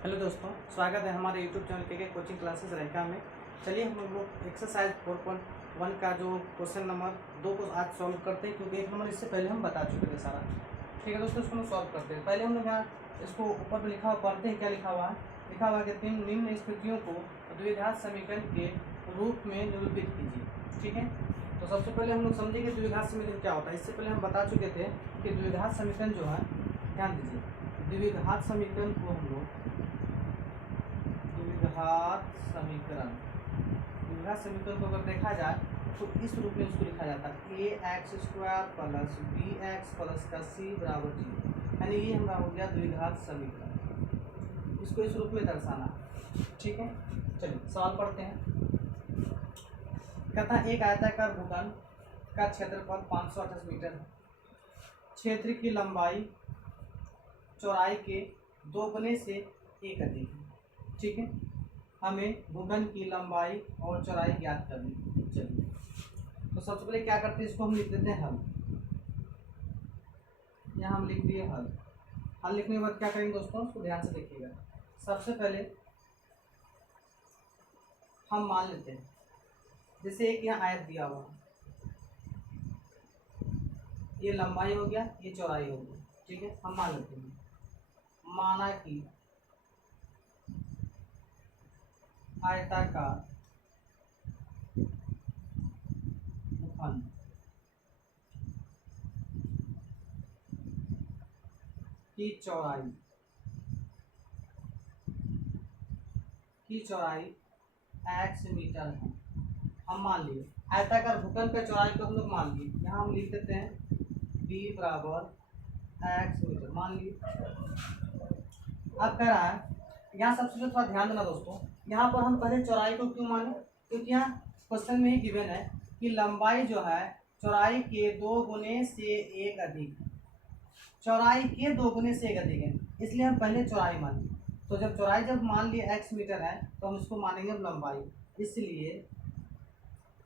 Hello दोस्तों, स्वागत है हमारे यूट्यूब चैनल के कोचिंग क्लासेस रैंका में। चलिए हम लोग एक्सरसाइज 4.1 का जो क्वेश्चन नंबर 2 को आज सॉल्व करते हैं, क्योंकि 1 नंबर इससे पहले हम बता चुके थे सारा। ठीक है दोस्तों, इसको हम सॉल्व करते हैं। पहले हम लोग यहाँ इसको ऊपर लिखा हुआ पढ़ते हैं। क्या लिखा हुआ है? लिखा हुआ है कि 3 निम्न स्थितियों को द्विघात समीकरण के रूप में निरूपित कीजिए। ठीक है, तो सबसे पहले हम लोग समझेंगे द्विघात समीकरण क्या होता है। इससे पहले हम बता चुके थे कि द्विघात समीकरण जो है, ध्यान दीजिए, द्विघात समीकरण को हम लोग द्विघात समीकरण को अगर देखा जाए तो इस रूप में इसको लिखा जाता है ए x square plus b x plus का सी बराबर 0। यानी ये हमारा हो गया द्विघात समीकरण। इसको इस रूप में दर्शाना। ठीक है, चलिए सवाल पढ़ते हैं। कहता है एक आयताकार भूखंड का क्षेत्रफल 528 मीटर है। क्षेत्र की लंबाई चौड़ाई के 2 गुने से 1 अधिक है। ठीक है, हमें भूखंड की लंबाई और चौड़ाई ज्ञात करनी है। चलिए, तो सबसे पहले क्या करते हैं, इसको हम लिख देते हैं हल। यहाँ हम लिख दिए हल। हल लिखने के बाद क्या करेंगे दोस्तों, उसको ध्यान से देखिएगा। सबसे पहले हम मान लेते हैं, जैसे एक यहाँ आयत दिया हुआ, ये लंबाई हो गया, ये चौड़ाई हो गई। ठीक है, हम मान लेते हैं, माना कि आयताकार भूखंड की चौड़ाई x मीटर है। हम मान लिए आयताकार भूखंड का चौड़ाई को हम लोग मान लिए। यहाँ हम लिख देते हैं b बराबर x मीटर, मान लिए। अब कह रहा है, यहाँ सबसे थोड़ा ध्यान देना दोस्तों, यहाँ पर हम पहले चौड़ाई को क्यों माने, क्योंकि यहाँ क्वेश्चन में ही गिवन है कि लंबाई जो है चौड़ाई के 2 गुने से 1 अधिक है। चौड़ाई के 2 गुने से 1 अधिक है, इसलिए हम पहले चौड़ाई मानेंगे। तो जब चौड़ाई जब मान लिए x मीटर है, तो हम इसको मानेंगे लंबाई। इसलिए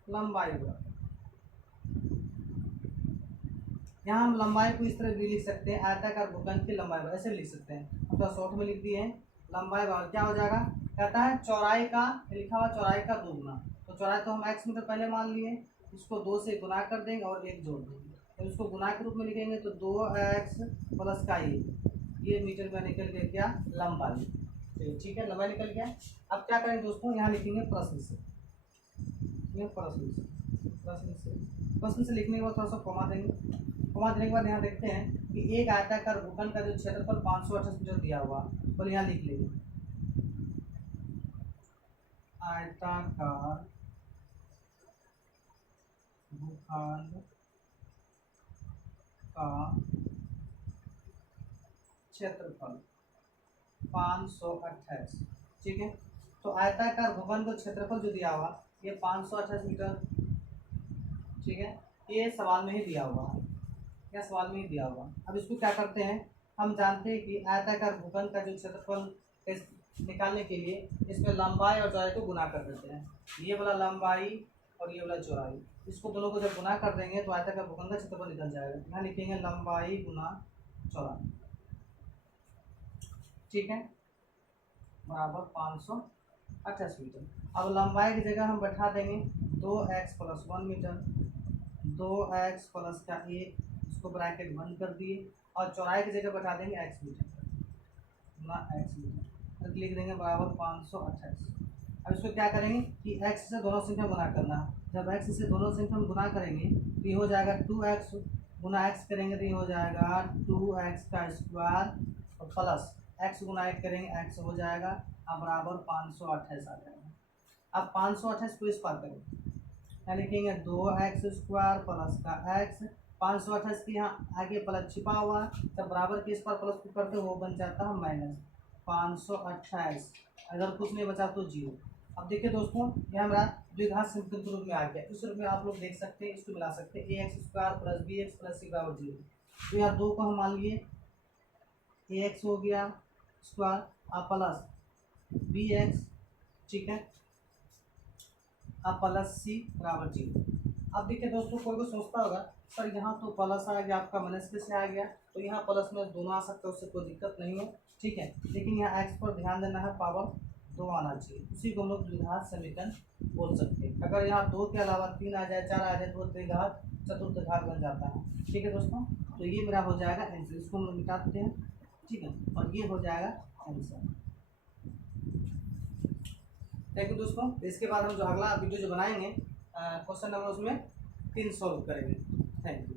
लंबाई बराबर, यहाँ हम लंबाई को इस तरह भी लिख सकते हैं, आयताकार भूखंड की लंबाई बराबर, ऐसे लिख सकते हैं। हम तो शॉर्ट में लिख दिए हैं, लंबाई बराबर क्या हो जाएगा। कहता है चौड़ाई का, लिखा हुआ चौड़ाई का 2 गुना। तो चौड़ाई तो हम x मीटर पहले मान लिए, इसको 2 से गुना कर देंगे और 1 जोड़ देंगे। तो इसको गुना के रूप में लिखेंगे तो 2x प्लस का ये मीटर में निकल के क्या, लंबाई। चलिए ठीक है, लंबाई निकल गया। अब क्या करेंगे दोस्तों, यहाँ लिखेंगे प्रश्न से। प्रश्न से लिखने के बाद थोड़ा सा कॉमा देंगे। कॉमा देने के बाद यहाँ देखते हैं कि एक आयताकार भूखंड का जो क्षेत्रफल 528 मीटर दिया हुआ, तो यहाँ लिख लेंगे आयताकार भूखंड का क्षेत्रफल 528। ठीक है, तो आयताकार भूखंड का क्षेत्रफल जो दिया हुआ ये 528 मीटर। ठीक है, ये सवाल में ही दिया हुआ है, या सवाल में ही दिया हुआ। अब इसको क्या करते हैं, हम जानते हैं कि आयताकार भूखंड का जो क्षेत्रफल निकालने के लिए इसमें लंबाई और चौड़ाई को गुना कर देते हैं। ये वाला लंबाई और ये वाला चौड़ाई, इसको दोनों को जब गुना कर देंगे तो आयताकार भूखंड का क्षेत्रफल निकल जाएगा। यहाँ लिखेंगे लंबाई गुना चौड़ाई। ठीक है, बराबर 528 मीटर। अब लंबाई की जगह हम बैठा देंगे 2x plus 1 metre, 2x plus का 1, इसको ब्रैकेट बंद कर दिए, और चौड़ाई की जगह बैठा देंगे x मीटर गुना x मीटर, तो लिख देंगे बराबर 528। अब इसको क्या करेंगे कि x से दोनों संख्या गुना करना है। जब x से दोनों संख्या में गुना करेंगे तो ये हो जाएगा 2x गुना x करेंगे तो ये हो जाएगा 2x का स्क्वायर, और प्लस x गुना 1 करेंगे x हो जाएगा, अब बराबर 528 आ जाएगा। अब 528 को इस पार करेंगे, यहाँ लिखेंगे 2x स्क्वायर प्लस का x, 528 के यहाँ आगे प्लस छिपा हुआ, जब बराबर के इस पर प्लस को करते वो बन जाता है माइनस 528। अगर कुछ नहीं बचा तो 0। अब देखिए दोस्तों, ये हमारा द्विघात समीकरण के रूप में आ गया। इस रूप में आप लोग देख सकते हैं, इसको मिला सकते हैं ax square plus b x plus c बराबर 0। तो यहाँ 2 को हम मान लिए ax हो गया स्क्वायर प्लस बी एक्स, ठीक है, अब प्लस सी बराबर 0। अब देखिए दोस्तों, कोई को सोचता होगा सर यहाँ तो प्लस आ गया आपका माइनस कैसे आ गया, तो यहाँ प्लस में दोनों आ सकते हैं, उससे कोई दिक्कत नहीं है, ठीक है। लेकिन यहाँ एक्स पर ध्यान देना है, पावर 2 आना चाहिए, उसी को हम लोग द्विघात समीकरण बोल सकते हैं। अगर यहाँ 2 के अलावा 3 आ जाए, 4 आ जाए, तो त्रिघात चतुर्थ घात बन जाता है, ठीक है दोस्तों। तो ये मेरा हो जाएगा आंसर, इसको हम लोग मिटा देते हैं, ठीक है, और ये हो जाएगा आंसर। थैंक यू दोस्तों। इसके बाद हम जो अगला वीडियो जो बनाएंगे क्वेश्चन नंबर उसमें 3 सॉल्व करेंगे। Thank you.